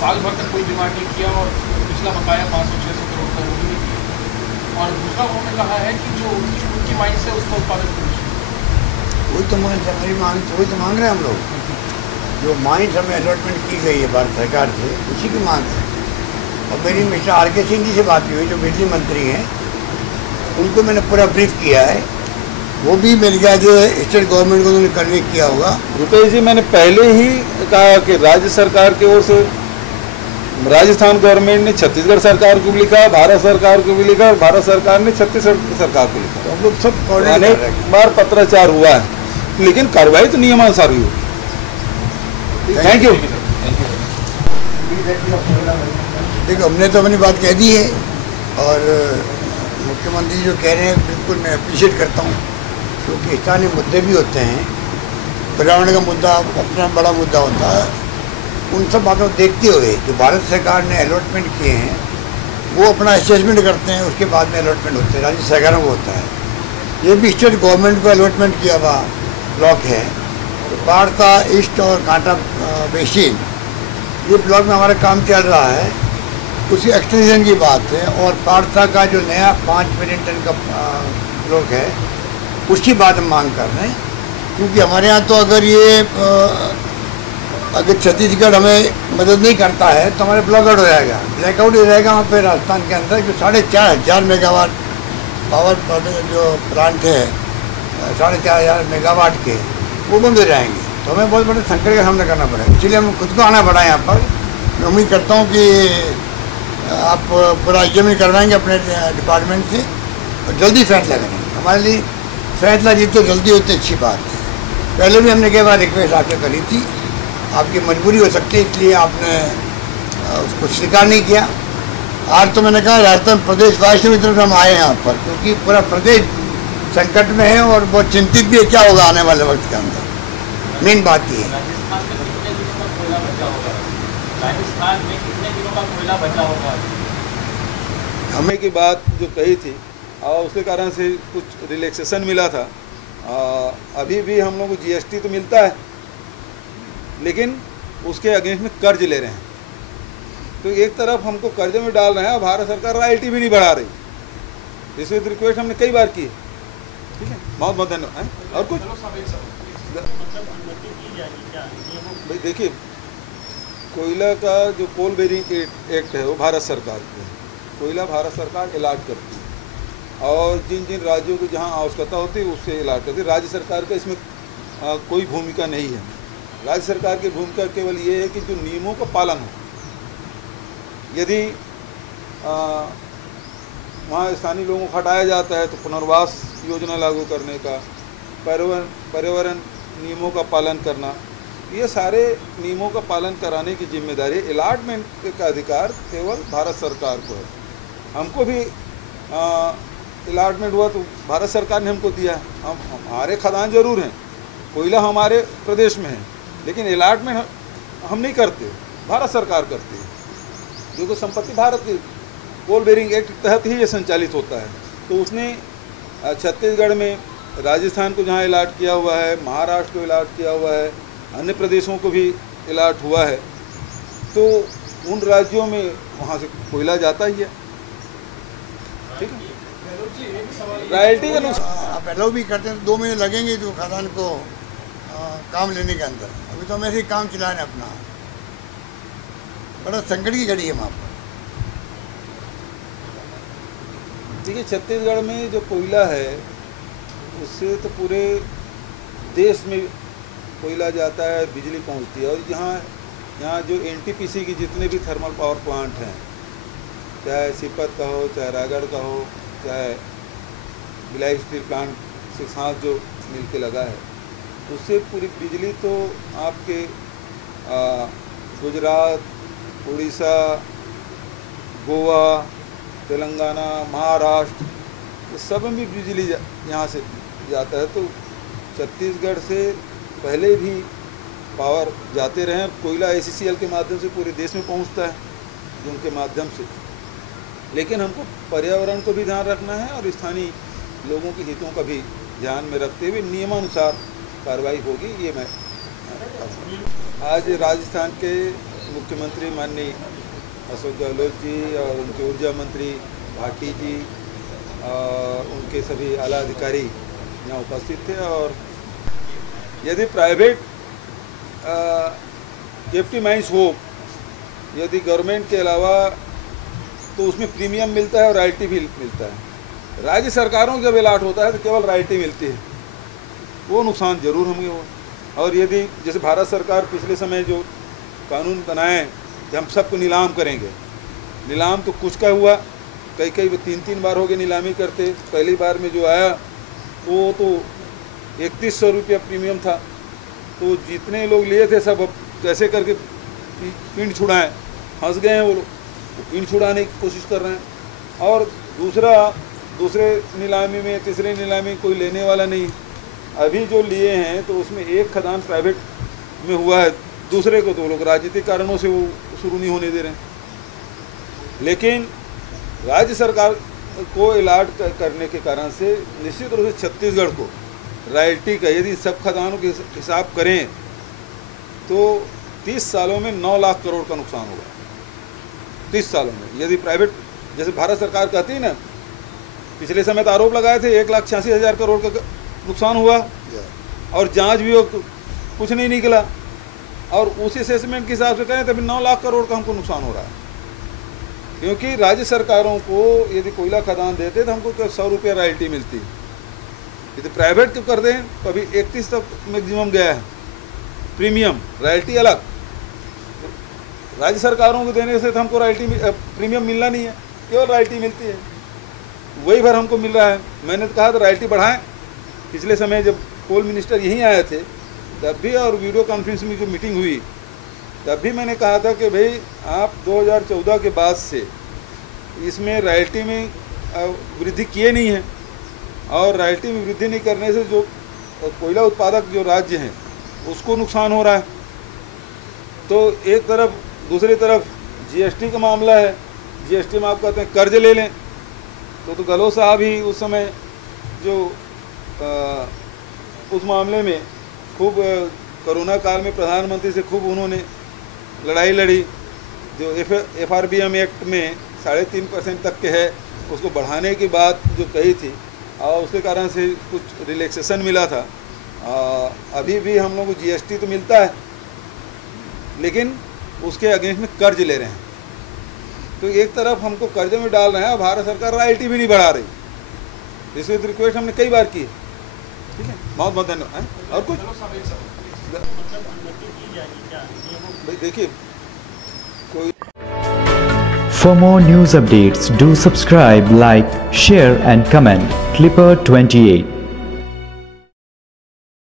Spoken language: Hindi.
साल भर तक कोई डिमांड नहीं किया और पिछला बकाया 500-600 करोड़ का वो भी नहीं किया। और दूसरा उन्होंने कहा है कि जो उनकी माइंड से उसका उत्पादन करें। वही तो हमारी मांग, वही तो मांग रहे हैं हम लोग। जो माइंस हमें अलॉटमेंट की गई है भारत सरकार से, उसी की मांग है। और मेरी मिस्टर आर.के. सिंह जी से बात हुई, जो बिजली मंत्री हैं, उनको मैंने पूरा ब्रीफ किया है। वो भी मिल गया जो स्टेट गवर्नमेंट को उन्होंने कन्वे किया होगा। रुपेश जी, मैंने पहले ही कहा कि राज्य सरकार की ओर से राजस्थान गवर्नमेंट ने छत्तीसगढ़ सरकार को भी लिखा, भारत सरकार को भी लिखा और भारत सरकार ने छत्तीसगढ़ सरकार को लिखा। तो हम लोग सब अनेक बार पत्राचार हुआ है, लेकिन कार्रवाई तो नियमानुसार हुई होगी। Thank you. देखो, हमने तो अपनी बात कह दी है और मुख्यमंत्री जो कह रहे हैं बिल्कुल मैं अप्रिशिएट करता हूँ, क्योंकि स्थानीय मुद्दे भी होते हैं। पर्यावरण का मुद्दा अपना बड़ा मुद्दा होता है। उन सब बातों को देखते हुए जो भारत सरकार ने अलॉटमेंट किए हैं, वो अपना असेसमेंट करते हैं, उसके बाद में अलॉटमेंट होते हैं, राज्य सरकारों को होता है। ये भी स्टेट गवर्नमेंट को अलॉटमेंट किया हुआ ब्लॉक है। तो पारसा ईस्ट और कांटा बेसिन, ये ब्लॉक में हमारा काम चल रहा है, उसकी एक्सटेंशन की बात है। और पारसा का जो नया 5 मिलियन टन का ब्लॉक है, उसकी बात हम मांग कर रहे हैं। क्योंकि हमारे यहाँ तो अगर छत्तीसगढ़ हमें मदद नहीं करता है तो हमारे ब्लॉकआउट हो जाएगा, ब्लैकआउट हो जाएगा वहाँ पे राजस्थान के अंदर। जो 4,500 मेगावाट पावर जो प्लांट है, 4,500 मेगावाट के, वो बंद हो जाएंगे। तो हमें बहुत बड़े संकट का सामना करना पड़ेगा। इसलिए हम खुद को आना पड़ा यहाँ पर। मैं उम्मीद करता हूँ कि आप पूरा एग्जामिन करवाएंगे अपने डिपार्टमेंट से और जल्दी फैसला करेंगे। हमारे लिए फैसला जितनी जल्दी होती अच्छी बात है। पहले भी हमने कई बार रिक्वेस्ट आपसे करी थी, आपकी मजबूरी हो सकती है इसलिए आपने उसको स्वीकार नहीं किया। आज तो मैंने कहा राजस्थान प्रदेश वासियों की तरफ हम आए हैं यहाँ पर, क्योंकि पूरा प्रदेश संकट में है और बहुत चिंतित भी है क्या होगा आने वाले वक्त के अंदर। मेन बात ये है। राजस्थान में कितने दिनों का कोयला बचा होगा? हमें की बात जो कही थी और उसके कारण से कुछ रिलैक्सेशन मिला था। अभी भी हम लोग को जीएसटी तो मिलता है, लेकिन उसके अगेंस्ट में कर्ज ले रहे हैं। तो एक तरफ हमको कर्ज में डाल रहे हैं और भारत सरकार रॉयल्टी भी नहीं बढ़ा रही। इस रिक्वेस्ट हमने कई बार की है। ठीक है, बहुत बहुत धन्यवाद। और कुछ भाई देखिए, कोयला का जो कोल बेरिंग एक्ट है वो भारत सरकार का है। कोयला भारत सरकार अलाट करती है और जिन जिन राज्यों को जहाँ आवश्यकता होती है उससे अलाट करती है। राज्य सरकार का इसमें कोई भूमिका नहीं है। राज्य सरकार की भूमिका केवल ये है कि जो नियमों का पालन हो। यदि वहाँ स्थानीय लोगों को हटाया जाता है तो पुनर्वास योजना लागू करने का, पर्यावरण नियमों का पालन करना, ये सारे नियमों का पालन कराने की जिम्मेदारी, अलाटमेंट का अधिकार केवल भारत सरकार को है। हमको भी अलाटमेंट हुआ तो भारत सरकार ने हमको दिया। हमारे खदान जरूर हैं, कोयला हमारे प्रदेश में है, लेकिन अलाटमेंट हम नहीं करते, भारत सरकार करती है। जो संपत्ति भारत की कोल बेरिंग एक्ट के तहत ही ये संचालित होता है। तो उसने छत्तीसगढ़ में राजस्थान को जहाँ अलाट किया हुआ है, महाराष्ट्र को अलाट किया हुआ है, अन्य प्रदेशों को भी अलाट हुआ है, तो उन राज्यों में वहाँ से कोयला जाता ही है। ठीक है, रॉयल्टी का नुकसान आप अलाउ भी करते हैं तो 2 महीने लगेंगे जो खदान को काम लेने के अंदर। अभी तो हम ऐसे ही काम चला रहे हैं अपना। बड़ा संकट की घड़ी है वहाँ पर। देखिए, छत्तीसगढ़ में जो कोयला है उससे तो पूरे देश में कोयला जाता है, बिजली पहुंचती है। और यहाँ जो एनटीपीसी की जितने भी थर्मल पावर प्लांट हैं, चाहे सीपत का हो, चाहे रायगढ़ का हो, चाहे भिलाई स्टील प्लांट से साथ जो मिल के लगा है, उससे पूरी बिजली तो आपके गुजरात, उड़ीसा, गोवा, तेलंगाना, महाराष्ट्र, ये सब में भी बिजली यहाँ से जाता है। तो छत्तीसगढ़ से पहले भी पावर जाते रहे। कोयला ACCL के माध्यम से पूरे देश में पहुँचता है, जो उनके माध्यम से। लेकिन हमको पर्यावरण को भी ध्यान रखना है और स्थानीय लोगों के हितों का भी ध्यान में रखते हुए नियमानुसार कार्रवाई होगी। ये मैं आज राजस्थान के मुख्यमंत्री माननीय अशोक गहलोत जी और उनके ऊर्जा मंत्री भाटी जी और उनके सभी आला अधिकारी यहाँ उपस्थित थे। और यदि प्राइवेट केएफटी माइंस हो, यदि गवर्नमेंट के अलावा, तो उसमें प्रीमियम मिलता है और रॉयल्टी भी मिलता है। राज्य सरकारों जब अलाट होता है तो केवल रॉयल्टी मिलती है, वो नुकसान जरूर होंगे वो। और यदि जैसे भारत सरकार पिछले समय जो कानून बनाए कि हम सबको नीलाम करेंगे, नीलाम तो कुछ का हुआ, कई 3 बार हो गए नीलामी करते। पहली बार में जो आया वो तो 3100 रुपया प्रीमियम था, तो जितने लोग लिए थे सब अब कैसे करके पिंड छुड़ाएं, फंस गए हैं वो लोग, तो पिंड छुड़ाने की कोशिश कर रहे हैं। और दूसरे नीलामी में, तीसरे नीलामी कोई लेने वाला नहीं। अभी जो लिए हैं तो उसमें एक खदान प्राइवेट में हुआ है, दूसरे को तो लोग राजनीतिक कारणों से वो शुरू नहीं होने दे रहे हैं। लेकिन राज्य सरकार को अलाट करने के कारण से निश्चित रूप से छत्तीसगढ़ को रॉयल्टी का, यदि सब खदानों के हिसाब करें तो 30 सालों में 9 लाख करोड़ का नुकसान होगा। 30 सालों में यदि प्राइवेट, जैसे भारत सरकार कहती है ना, पिछले समय तो आरोप लगाए थे 1,86,000 करोड़ का नुकसान हुआ और जांच भी हो, कुछ नहीं निकला। और उसी असेसमेंट के हिसाब से करें तभी 9 लाख करोड़ का हमको नुकसान हो रहा है। क्योंकि राज्य सरकारों को यदि कोयला खदान देते तो हमको 100 रुपया रॉयल्टी मिलती, यदि प्राइवेट को कर दें तो अभी 31 तक मैक्सिमम गया है प्रीमियम, रॉयल्टी अलग। राज्य सरकारों को देने से तो हमको रॉयल्टी प्रीमियम मिलना नहीं है, केवल रॉयल्टी मिलती है, वही भर हमको मिल रहा है। मैंने तो कहा था रॉयल्टी बढ़ाएं। पिछले समय जब कोल मिनिस्टर यहीं आए थे तब भी, और वीडियो कॉन्फ्रेंस में जो मीटिंग हुई तब भी मैंने कहा था कि भाई आप 2014 के बाद से इसमें रॉयल्टी में वृद्धि किए नहीं है, और रॉयल्टी में वृद्धि नहीं करने से जो कोयला उत्पादक जो राज्य हैं उसको नुकसान हो रहा है। तो एक तरफ, दूसरी तरफ जीएसटी का मामला है, जीएसटी में आप कहते हैं कर्ज ले लें, तो गहलोत साहब ही उस समय जो उस मामले में खूब कोरोना काल में प्रधानमंत्री से खूब उन्होंने लड़ाई लड़ी। जो FRBM एक्ट में 3.5% तक के है, उसको बढ़ाने की बात जो कही थी, और उसके कारण से कुछ रिलैक्सेशन मिला था। अभी भी हम लोग को जीएसटी तो मिलता है, लेकिन उसके अगेंस्ट में कर्ज ले रहे हैं। तो एक तरफ हमको कर्ज में डाल रहे हैं और भारत सरकार रॉयल्टी भी नहीं बढ़ा रही। इसलिए रिक्वेस्ट हमने कई बार की है। ठीक है, बहुत बहुत धन्यवाद। और कुछ भाई देखिए कोई For more news updates, do subscribe, like, share and comment. Clipper 28